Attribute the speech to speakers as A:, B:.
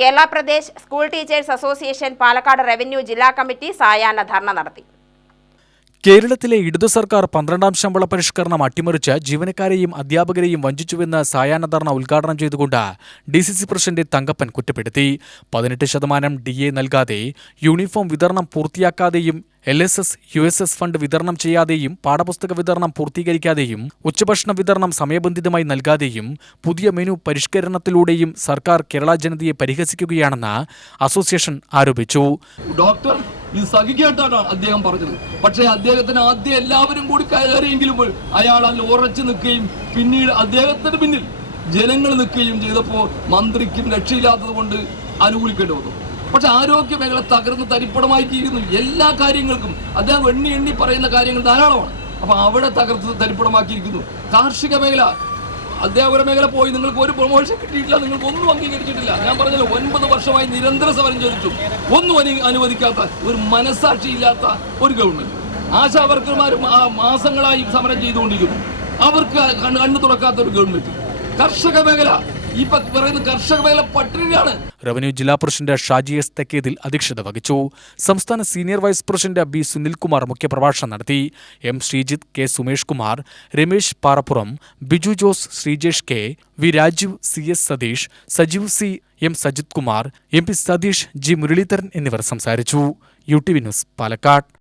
A: Kerala Pradesh school teachers association Palakkad revenue ജില്ലാ committee സായാഹ്ന ധർണ നടത്തി
B: കേരളത്തിലെ ഇടതു സർക്കാർ പന്ത്രണ്ടാം ശമ്പള പരിഷ്കരണം അട്ടിമറിച്ച് ജീവനക്കാരെയും അധ്യാപകരെയും വഞ്ചിച്ചുവെന്ന് സായാഹ്ന ധർണ ഉദ്ഘാടനം ചെയ്തുകൊണ്ട് D C C president Thankappan കുറ്റപ്പെടുത്തി. പതിനെട്ട് ശതമാനം ഡി എ നൽകാതെ യൂണിഫോം വിതരണം പൂർത്തിയാക്കാതെയും L S S U S S fund വിതരണം ചെയ്യാതെയും പാഠപുസ്തക വിതരണം പൂർത്തീകരിക്കാതെയും ഉച്ചഭക്ഷണ വിതരണം സമയബന്ധിതമായി നൽകാതെയും പുതിയ മെനു പരിഷ്കരണത്തിലൂടെയും സർക്കാർ കേരള ജനതയെ പരിഹസിക്കുകയാണെന്ന് അസോസിയേഷൻ ആരോപിച്ചു.
C: ഡോക്ടർ ഇത് സഹിക്കേട്ടാണ് അദ്ദേഹം പറഞ്ഞത്. പക്ഷേ അദ്ദേഹത്തിന് ആദ്യം എല്ലാവരും കൂടി കയറിയെങ്കിലും അയാൾ അതിൽ ഉറച്ചു നിൽക്കുകയും പിന്നീട് അദ്ദേഹത്തിന് പിന്നിൽ ജനങ്ങൾ നിൽക്കുകയും ചെയ്തപ്പോൾ മന്ത്രിക്കും രക്ഷയില്ലാത്തത് കൊണ്ട് അനുകൂലിക്കേണ്ടി വന്നു. പക്ഷെ ആരോഗ്യ മേഖല തകർന്ന് തരിപ്പടമാക്കിയിരുന്നു എല്ലാ കാര്യങ്ങൾക്കും അദ്ദേഹം എണ്ണി എണ്ണി പറയുന്ന കാര്യങ്ങൾ ധാരാളമാണ്. അപ്പൊ അവിടെ തകർത്ത് തരിപ്പടമാക്കിയിരിക്കുന്നു കാർഷിക മേഖല അധ്യാപന മേഖല പോയി നിങ്ങൾക്ക് ഒരു പ്രൊമോഷൻ കിട്ടിയിട്ടില്ല നിങ്ങൾക്ക് ഒന്നും അംഗീകരിച്ചിട്ടില്ല. ഞാൻ പറഞ്ഞല്ലോ ഒൻപത് വർഷമായി നിരന്തര സമരം ചോദിച്ചു. ഒന്നും അനു അനുവദിക്കാത്ത ഒരു മനസാക്ഷിയില്ലാത്ത ഒരു ഗവൺമെന്റ് ആശാ വർക്കർമാരും ആ മാസങ്ങളായി സമരം ചെയ്തുകൊണ്ടിരിക്കുന്നു. അവർക്ക് കണ്ണു തുറക്കാത്ത ഒരു ഗവൺമെന്റ് കർഷക മേഖല
B: റവന്യൂ ജില്ലാ പ്രസിഡന്റ് ഷാജി എസ് തെക്കേതിൽ അധ്യക്ഷത വഹിച്ചു. സംസ്ഥാന senior vice president B Sunilkumar മുഖ്യപ്രഭാഷണം നടത്തി. M Sreejith K Sumesh Kumar Ramesh Parappuram Biju Jose Sreejesh K V Rajeev C S Satheesh Sajeev C M Sajith Kumar M P Satheesh G Muraleedharan എന്നിവർ സംസാരിച്ചു. U T V news Palakkad.